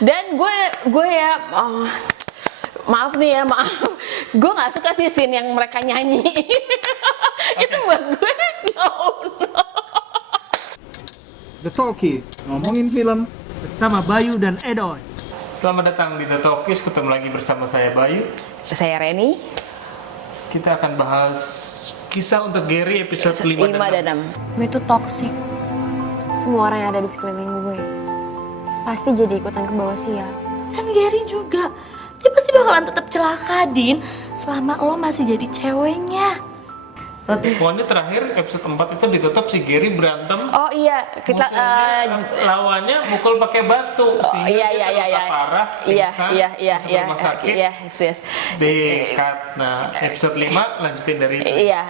Dan gue ya maaf nih ya, maaf. Gue nggak suka sih scene yang mereka nyanyi. Itu buat gue no. The Talkies, ngomongin film bersama Bayu dan Edoy. Selamat datang di The Talkies, ketemu lagi bersama saya Bayu. Saya Reni. Kita akan bahas kisah untuk Gary episode 5 dan 6. Gue tuh toxic. Semua orang yang ada di sekeliling gue pasti jadi ikutan ke bawah sial. Dan Gary juga, dia pasti bakalan tetap celaka, Din, selama lo masih jadi ceweknya. Pokoknya terakhir episode 4 itu ditutup si Gary berantem. Oh iya, kita lawannya mukul pakai batu sehingga dia terluka parah, pingsan, masuk rumah sakit. Yes. Di cut. Nah, episode 5 lanjutin dari itu. Iya,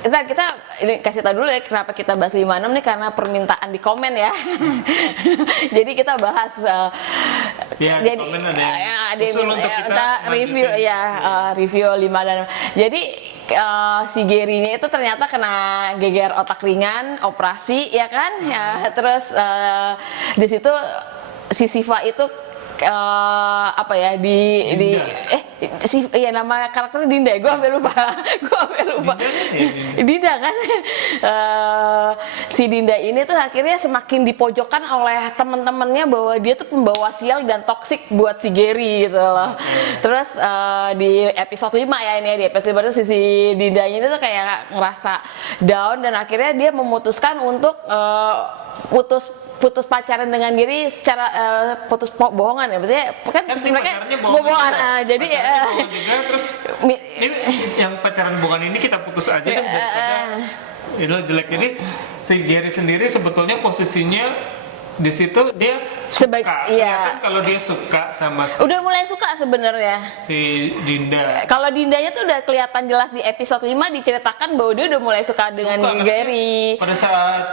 kita ini kasih tahu dulu ya kenapa kita bahas 56 nih, karena permintaan di komen ya. Jadi kita bahas Di komen ada yang usul untuk kita review lanjutin. Review 5 dan 6. Jadi si Gary ini itu ternyata kena geger otak ringan, operasi ya kan? Ya, terus di situ si Siva itu nama karakternya Dinda, gue sampai lupa. Dinda kan. Si Dinda ini tuh akhirnya semakin dipojokkan oleh teman-temannya bahwa dia tuh pembawa sial dan toksik buat si Gary gitu loh. Terus di episode 5 ya, ini di episode 5 tuh si Dinda ini tuh kayak ngerasa down dan akhirnya dia memutuskan untuk putus pacaran dengan Gary secara putus bohongan ya, maksudnya kan mereka bohongan, jadi juga, terus ini yang pacaran bohongan ini kita putus aja kan daripada itu jelek. Jadi si Gary sendiri sebetulnya posisinya di situ dia suka, kelihatan kalau dia suka sama udah mulai suka sebenarnya si Dinda. Kalau Dindanya tuh udah kelihatan jelas di episode 5 diceritakan bahwa dia udah mulai suka dengan Gary. Pada saat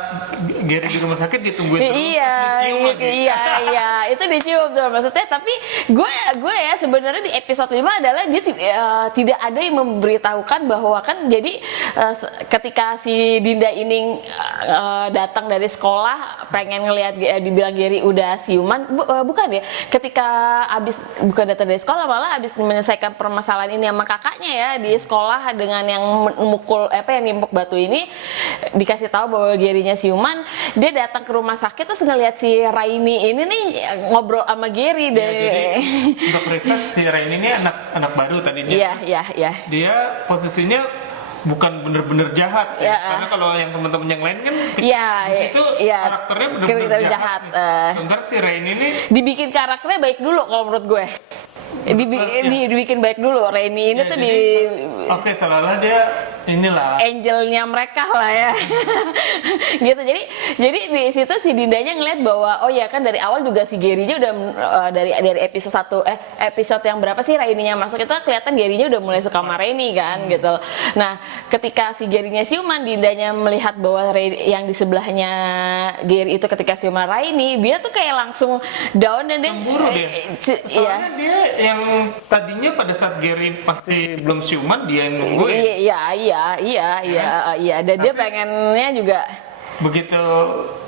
Gary di rumah sakit ditungguin terus, iya, itu dicium tuh maksudnya. Tapi gue ya sebenarnya di episode 5 adalah dia tidak ada yang memberitahukan bahwa kan jadi ketika si Dinda ini datang dari sekolah pengen ngelihat dibilang Gary udah siuman, bukan ya, ketika bukan datang dari sekolah, malah abis menyelesaikan permasalahan ini sama kakaknya ya di sekolah dengan yang mukul yang nimpuk batu ini, dikasih tahu bahwa Gary-nya siuman. Dia datang ke rumah sakit terus ngelihat si Raini ini nih ngobrol sama Gary dari untuk refresh, si Raini ini anak baru tadinya. Iya. Dia posisinya bukan bener-bener jahat ya. Karena kalau yang teman-teman yang lain kan di situ karakternya bener-bener jahat. Sebentar si Rain ini dibikin karakternya baik dulu kalau menurut gue. Dibikin baik dulu. Raini ini tuh oke, seolah-olah dia inilah angelnya mereka lah ya. Gitu. Jadi di situ si Dindanya ngeliat bahwa oh ya kan dari awal juga si Gary-nya udah dari episode 1 episode yang berapa sih Raininya masuk itu kelihatan Gary-nya udah mulai suka sama Raini kan gitu. Nah, ketika si Gary-nya siuman, Dindanya melihat bahwa yang di sebelahnya Gary itu ketika siuman Raini, dia tuh kayak langsung down dan dia cemburu dia. Soalnya dia yang tadinya pada saat Gary masih belum siuman dia yang nungguin. Iya. Dan dia pengennya juga begitu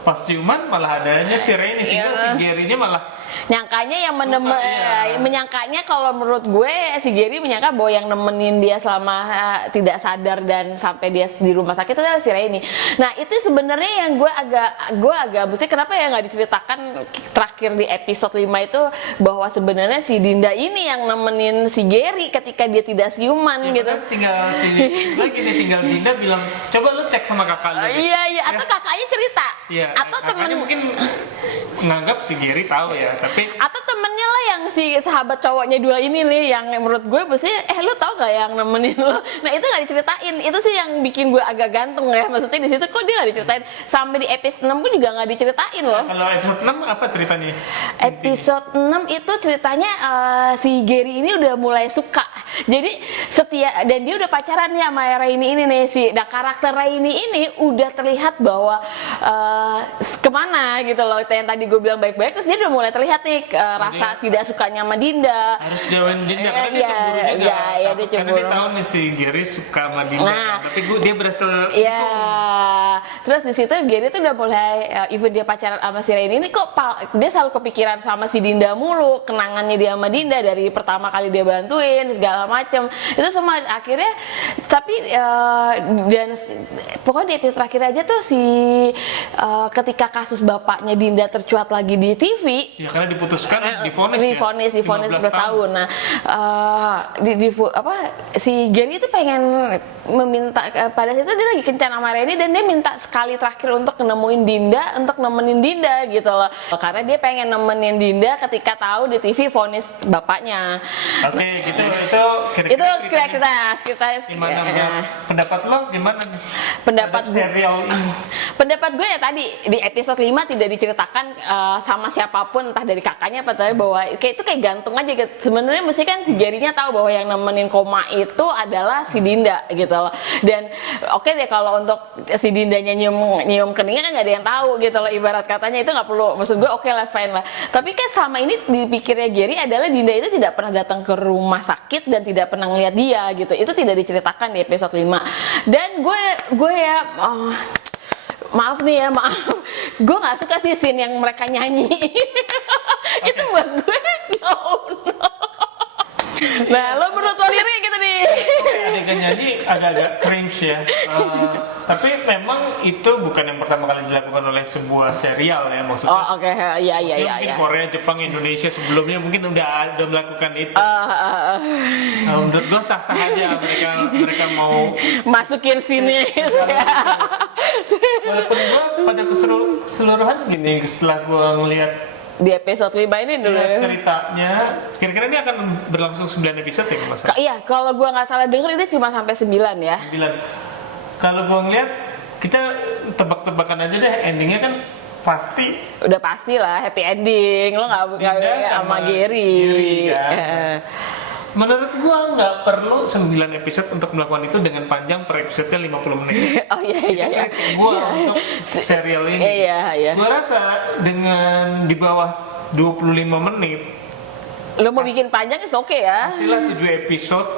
pas ciuman malah adanya si Raini, sehingga si Gary-nya malah nyangkanya menyangkanya kalau menurut gue si Gary menyangka bahwa yang nemenin dia selama tidak sadar dan sampai dia di rumah sakit itu adalah si Raini. Nah, itu sebenarnya yang gue agak maksudnya kenapa ya nggak diceritakan terakhir di episode 5 itu bahwa sebenarnya si Dinda ini yang nemenin si Gary ketika dia tidak siuman ya, gitu. Tinggal Dinda bilang coba lu cek sama kakak lu. Iya, atau kakaknya cerita. Iya, atau temen mungkin nganggap si Gary tahu ya, tapi atau temennya lah yang si sahabat cowoknya dua ini nih yang menurut gue pasti lu tahu gak yang nemenin lo. Nah, itu nggak diceritain. Itu sih yang bikin gue agak gantung ya, maksudnya di situ kok dia nggak diceritain. Sampai di episode 6 pun juga nggak diceritain loh. Kalau episode 6 apa ceritanya? Episode 6 itu ceritanya si Gary ini udah mulai suka. Jadi setia dan dia udah pacaran ya sama Raini ini nih karakter Raini ini udah terlihat bahwa kemana gitu loh, yang tadi gue bilang baik-baik, terus dia udah mulai terlihat nih rasa tidak sukanya sama Dinda. Harus jauhin Dinda karena dia cemburu juga. Dia cemburu. Karena dia tahu nih si Gary suka sama Dinda, tapi dia berhasil. Iya. terus di situ Gary tuh udah mulai even dia pacaran sama si Rainy ini kok dia selalu kepikiran sama si Dinda mulu, kenangannya dia sama Dinda dari pertama kali dia bantuin segala macem itu semua akhirnya. Tapi dan pokoknya di episode terakhir aja tuh si ketika kasus bapaknya Dinda tercuat lagi di TV Ya karena diputuskan divonis 11 tahun. Nah, si Gary itu pengen meminta pada situ dia lagi kencan sama Rainy dan dia minta sekali terakhir untuk nemuin Dinda, untuk nemenin Dinda gitu loh. Karena dia pengen nemenin Dinda ketika tahu di TV vonis bapaknya. Oke, gitu itu kira-kira kita gimana pendapat lo gimana nih? Pendapat terhadap serial ini? Pendapat gue ya tadi di episode 5 tidak diceritakan sama siapapun entah dari kakaknya apa tadi bahwa kayak itu kayak gantung aja gitu. Sebenarnya mesti kan si Gary-nya tahu bahwa yang nemenin koma itu adalah si Dinda gitu loh. Dan oke deh kalau untuk si Dindanya nyium keningnya kan nggak ada yang tahu gitu loh, ibarat katanya itu nggak perlu, maksud gue oke lah, fine lah. Tapi kan selama ini dipikirnya Gary adalah Dinda itu tidak pernah datang ke rumah sakit dan tidak pernah ngeliat dia gitu. Itu tidak diceritakan di episode 5. Dan gue ya maaf nih ya, gue nggak suka sih scene yang mereka nyanyi. Itu buat gue no. Nah, lo menurut lo lirik gitu nih. Adegan nyanyi agak-agak cringe ya. Tapi memang itu bukan yang pertama kali dilakukan oleh sebuah serial ya, maksudnya. Oh, oke. Iya. Mungkin Korea, Jepang, Indonesia sebelumnya mungkin udah melakukan itu. Menurut gue sah-sah aja mereka mau masukin sini gitu ya. Walaupun gue pada keseluruhan gini, setelah gue ngelihat di episode 5 ini dulu ya. Ceritanya kira-kira ini akan berlangsung 9 episode ya Mas? Iya, kalau gua nggak salah denger ini cuma sampai 9 ya. 9. Kalau gua ngeliat kita tebak-tebakan aja deh, endingnya kan pasti udah pasti lah happy ending. Lo nggak sama Gary kan? Menurut gua nggak perlu 9 episode untuk melakukan itu dengan panjang per episode-nya 50 menit. Oh iya. Gua untuk serial ini. Iya. Gua rasa dengan di bawah 25 menit lo mau bikin panjang is oke ya. hasilnya 7 episode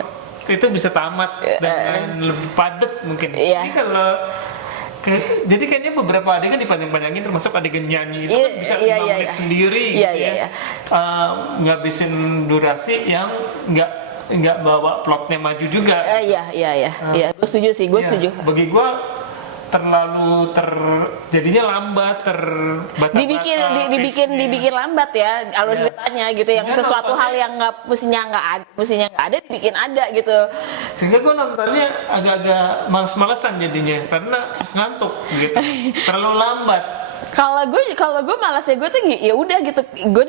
itu bisa tamat dengan lebih padat mungkin. Iya. Jadi kalau jadi kayaknya beberapa adegan dipanjang-panjangin, termasuk adegan nyanyi itu kan bisa 5 menit sendiri gitu ya. Ngabisin durasi yang nggak bawa plotnya maju juga. Iya. Gue setuju sih, gue setuju. Bagi gue terlalu jadinya lambat, terbata-bata. Dibikin lambat ya alur ceritanya gitu, yang sesuatu hal yang mestinya nggak ada dibikin ada gitu. Sehingga gue nontonnya agak-agak males-malesan jadinya karena ngantuk gitu. Terlalu lambat. Kalau gue malasnya gue tuh ya udah gitu, gue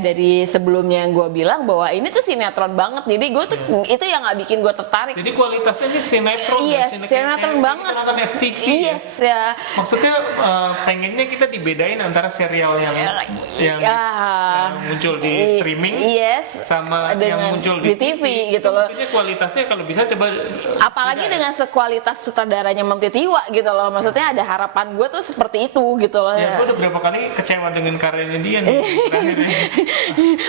dari sebelumnya yang gue bilang bahwa ini tuh sinetron banget, jadi gue tuh itu yang nggak bikin gue tertarik. Jadi kualitasnya ini sinetron sinetron banget. Nonton FTV ya. Maksudnya pengennya kita dibedain antara serial yang muncul di streaming sama yang muncul di TV gitu loh. Maksudnya kualitasnya kalau bisa coba, apalagi dengan sekualitas sutradaranya Mang Titiwa gitu loh, maksudnya ada harapan gue tuh seperti itu gitu loh. Ya, gue udah berapa kali kecewa dengan karyanya dia nih terakhirnya.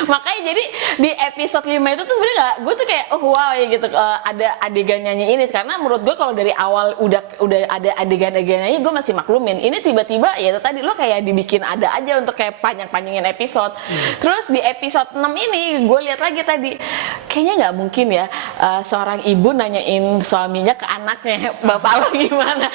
Makanya jadi di episode 5 itu tuh sebenarnya gue tuh kayak wow ya gitu, ada adegan nyanyi ini, karena menurut gue kalau dari awal udah ada adegan-adegan nyanyi gue masih maklumin. Ini tiba-tiba ya itu tadi lo kayak dibikin ada aja untuk kayak panjang-panjangin episode. Terus di episode 6 ini gue lihat lagi tadi, kayaknya nggak mungkin ya seorang ibu nanyain suaminya ke anaknya, bapak lo gimana?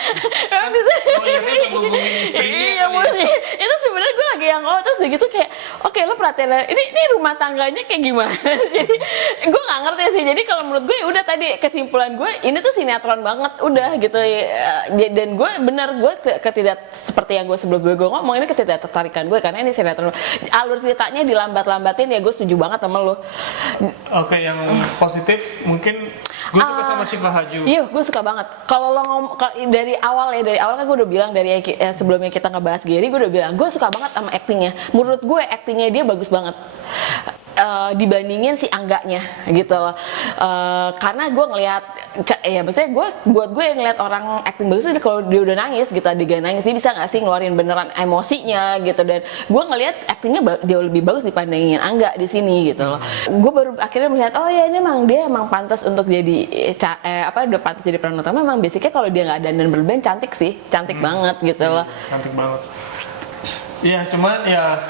Iya, itu sebenarnya gue lagi yang terus udah gitu kayak oke, lo perhatiin ini rumah tangganya kayak gimana. Jadi gue nggak ngerti sih. Jadi kalau menurut gue ya udah tadi kesimpulan gue ini tuh sinetron banget udah gitu ya. Dan gue ketidak seperti yang gue sebelum gue ngomong, ini ketidak tertarikan gue karena ini sinetron. Alur ceritanya dilambat-lambatin ya, gue setuju banget sama lo. Oke, yang positif mungkin gue suka sama Syifa Haju. Iya, gue suka banget. Kalau lo dari awal kan gue udah bilang dari sebelumnya kita ngebahas Gary, gue udah bilang gue suka banget sama actingnya. Menurut gue actingnya dia bagus banget. dibandingin si Angganya gitu loh. Karena gue ngelihat ya maksudnya buat gue ngelihat orang acting bagus itu kalau dia udah nangis gitu, adegan nangis dia bisa nggak sih ngeluarin beneran emosinya gitu, dan gue ngelihat actingnya jauh lebih bagus dibandingin Angga di sini gitu loh. Gue baru akhirnya melihat oh ya ini emang dia emang pantas untuk jadi udah pantas jadi peran utama. Emang basicnya kalau dia nggak dandan berlebihan cantik sih, cantik banget gitu loh. Cantik banget. Iya, cuma ya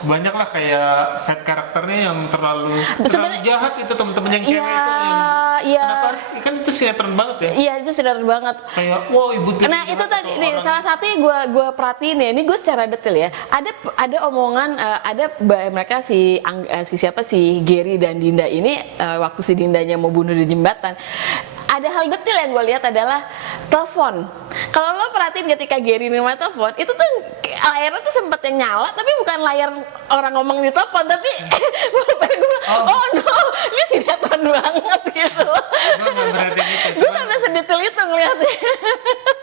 banyak lah kayak set karakternya yang terlalu jahat itu temen-temen yang cewek itu yang kenapa kan itu sinetron banget ya. Iya itu sinetron banget kayak wow ibu tiri. Nah itu tadi nih salah satu yang gue perhatiin ya, ini gue secara detail ya, ada omongan mereka si Gary dan Dinda ini waktu si Dindanya mau bunuh di jembatan, ada hal detail yang gue lihat adalah telepon. Kalau lo perhatiin ketika Gary nerima telepon, itu tuh layarnya tuh sempet yang nyala, tapi bukan layar orang ngomong di telepon, tapi oh no, ini sinetron banget gitu. Gue sampai sedetail itu ngeliatnya.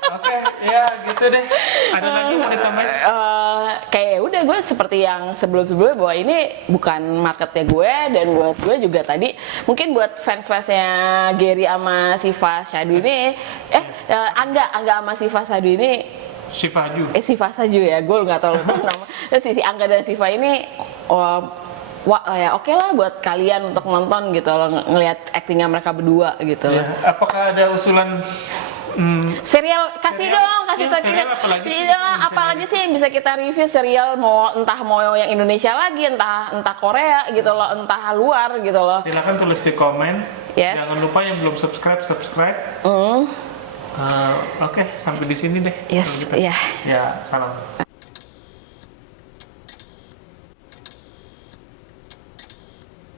Oke, ya gitu deh. Ada lagi mau ditambahin? Kayak udah gue seperti yang sebelum-sebelumnya bahwa ini bukan marketnya gue, dan buat gue juga tadi mungkin buat fans-fansnya Gary sama Siva Sadu ini Angga sama Siva Sadu ini Siva Sadu ya, gue nggak terlalu tahu nama. Terus si Angga dan Siva ini ya oke lah buat kalian untuk nonton gitu loh, ngelihat aktingnya mereka berdua gitu loh. Apakah ada usulan serial kasih apalagi sih yang bisa kita review serial, mau yang Indonesia lagi, entah Korea gitu loh, entah luar gitu loh. Silakan tulis di komen. Yes. Jangan lupa yang belum subscribe. Oke, sampai di sini deh. Yes, Ya, salam.